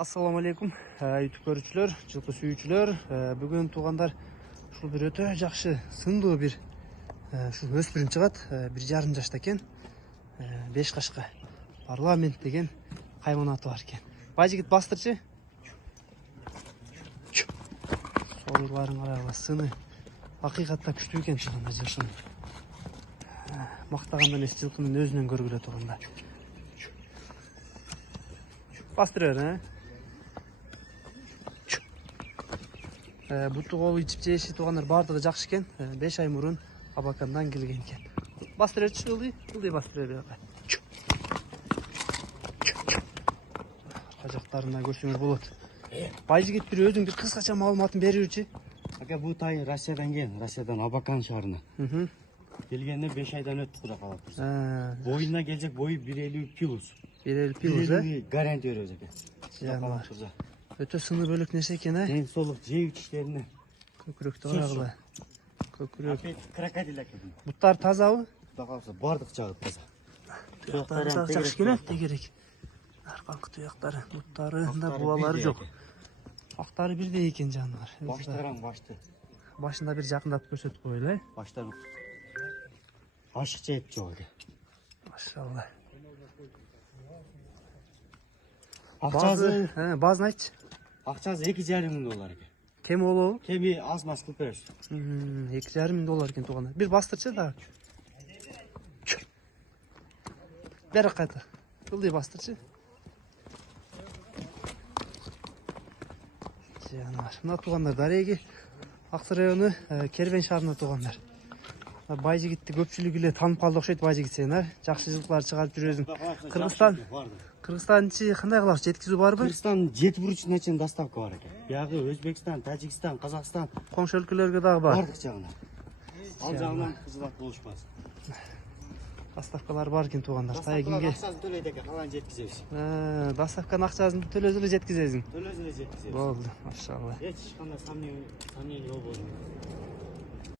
Assalamu alaikum, YouTube көрүүчүлөр, жылкы сүйүүчүлөр. Бүгүн туугандар ушул бир өтө жакшы, сындуу бир ушул өспүрүм чыгат. 1,5 жашта экен. 5 кашка парламент деген кайманаты бар экен. Байжигит бастырчы. Сойларың карагыла, сыны акыйкатта күчтүү экен чыганда жылкын. Мактагандан эмес, жылкынын өзүнөн көргүлө турганда. Бастыр бер, Буту колу ичип жеши туугандар бардыгы жакшы экен. 5 ай мурун Абакандан келген экен. Бастыр берчи, ылдый бастыр бер. Жактарына көрсөңөр болот. Байжигит бир өзүң бир кыскача маалыматын берүүчү. Ака бу тай Россиядан келген, Россиядан Абакан шаарына. Келгенде 5 айдан өттү куда калып турса. Боюна келжек бою 1,50 пилус. 1,50 пилус, гарантия беребиз ака. Жанар. Өтө сыны бөлөк нерсе экен, Ден соолук жеп ичиштерине. Көкүрөктү карагыла. Көкүрөк. Крокодил ака. Буттар тазабы? Куда калса бардык жагы таза. Туяктары жакшы экен, тегерек. Арканкы туяктары, буттарында булалары жок. Актары бирдей экен жаныбар. Баштарың башты. Башында бир жакындап көрсөтүп коелу, Баштарын ашык жеп жок ака. Машалла. Акчасы, базын айтчы. акчасы 2,5 мың доллар ака. Кем болобу? Кеми аз мас кылып беребиз. 2,5 мың доллар экен туугандар. Бир бастырчы да. Бер кайта. Ылдый бастырчы. Жанар. Мына туугандар дареги Аксы району Кербен шаарында туугандар. Байжигитти көпчүлүгү эле таанып калды окшойт Байжигит сен, Жакшы жылкылар чыгарып жүрөсүң. Кыргызстанчы кандай кылабыз, жеткизүү барбы? Кыргызстан 7 бурчуна чейин доставка бар экен. Биягы Өзбекстан, Тажикстан, Казакстан Коңшу өлкөлөргө дагы бар. бардык жагына. Ал жагынан кызылат болушпас. Доставкалар бар экен туугандар. Тайгинге акчасын төлөйт экен, калган жеткизебиз. Доставканын акчасын төлөп эле жеткизесиң. Төлөз эле жеткизебиз. Болду, машалла. Эч кандай сомнение болбойт.